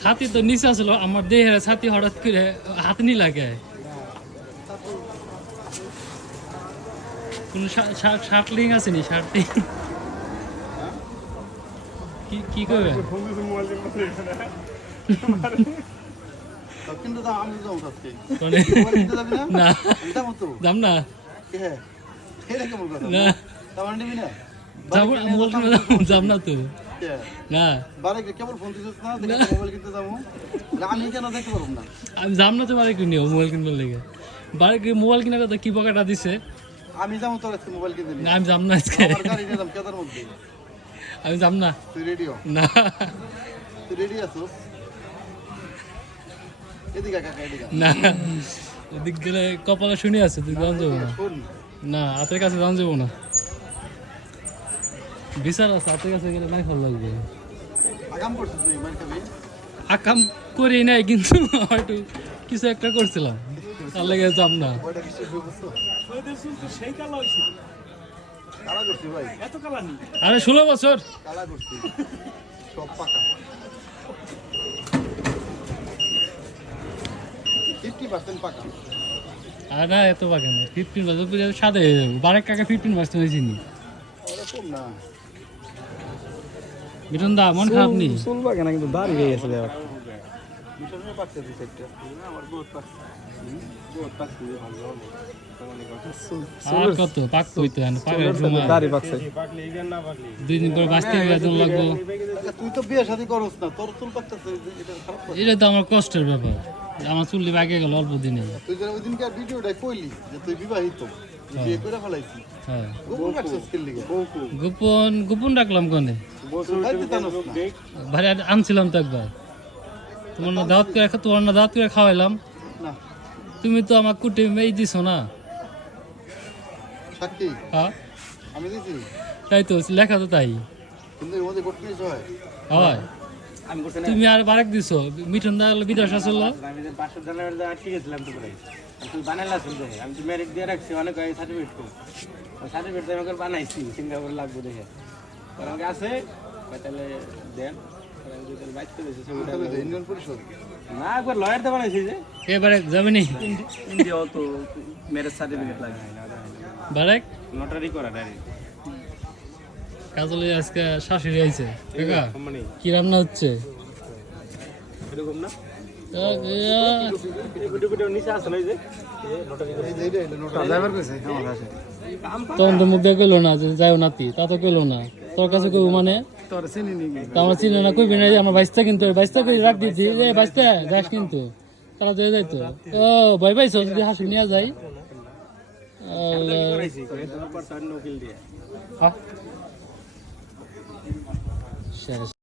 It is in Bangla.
ছাতি তো নিচে আসলো আমার দেহের ছাতি হঠাৎ করে হাত নি লাগে কোন শার্ট লিং আছে নি শার্টিং কি কি করবে না দাম না যাম না তো না আমি যাম না তো বাড়ি কিনি মোবাইল কিনবার লেগে বাড়ি মোবাইল কেনার কথা কি পকেটা দিছে আমি যাবো তোর মোবাইল কিনতে আমি যাম না আজকে আমি যাম না তুই রেডি না তুই রেডি আছো এদিকে কাকা এদিকে না ওদিক গেলে কপালে শুনে আছে তুই জান যাবো না না হাতের কাছে জান যাবো না বিচার আছে হাতের কাছে গেলে নাই ভালো লাগবে আগাম করছিস তুই মার খাবি আকাম করি নাই কিন্তু হয়তো কিছু একটা করছিলাম তার লেগে যাব না ওইটা কিছু বুঝছো সেই কালা হইছে কালা করছিস ভাই এত কালা নি আরে 16 বছর কালা করছিস সব পাকা 50% পাকা আর না এত পাকা না 15 বছর পরে সাদা হয়ে যাবে বারেক কাকা 15% হয়েছে নি ওরকম না মিঠুন দা মন খারাপ নি চুল পাকে না কিন্তু দাড়ি হয়ে গেছে মিশনে পাকতে দিছ একটা আমার বহুত পাকছে বহুত পাকছে ভালো হবে আর কত পাক কইতো না পাকে জমা দাড়ি পাকছে পাকলে ইগান না পাকলে দুই দিন পর বাঁচতে বেতন লাগবো তুই তো বিয়ে শাদী করছ না তোর চুল পাকতেছে এটা খারাপ কথা এটা তো আমার কষ্টের ব্যাপার আমার চুল বাগে গেল অল্প দিনে তুই যে ওই দিনকার ভিডিওটা কইলি যে তুই বিবাহিত বিয়ে করে ফেলাইছি হ্যাঁ গোপন রাখছিস কি লিগে গোপন গোপন রাখলাম কোনে ভাই আনছিলাম তো একবার তোমার না দাওয়াত করে তোমার না দাওয়াত করে খাওয়াইলাম না তুমি তো আমার কুটে মেয়ে দিছো না সাক্ষী হ্যাঁ আমি দিছি তাই তো লেখা তো তাই কিন্তু এর মধ্যে করতে কিছু হয় হয় আমি করতে তুমি আর বারেক দিছো মিঠুন দা বিদেশ আসলো আমি যে 500 ডলার দা ঠিক গেছিলাম তো প্রায় তুই বানাইলা শুনতে আমি তো মেরিট দিয়ে রাখছি অনেক সার্টিফিকেট কো সার্টিফিকেট আমি করে বানাইছি সিঙ্গাপুর লাগবে দেখে আর আমাকে আছে তাহলে দেন আমি যদি বাইক করে দিছি সেটা ইউনিয়ন পরিষদ না একবার লয়ার দা বানাইছি যে এবারে যাবে নি ইন্ডিয়া তো ম্যারেজ সার্টিফিকেট লাগে বারেক নোটারি করা ডাইরেক্ট কাজলে আজকে শাশুড়ি আইছে কাকা কি রান্না হচ্ছে এরকম না তখন তো মুখ দিয়ে কইলো না যে যাও নাতি তা তো কইলো না তোর কাছে কইব মানে তা আমরা চিনি না কইবি না আমার বাইশটা কিন্তু বাইশটা কই রাখ দিয়েছি যে বাইশটা যাস কিন্তু তারা দিয়ে যাইতো ও ভয় পাইছো যদি হাসি নিয়ে যাই শেষ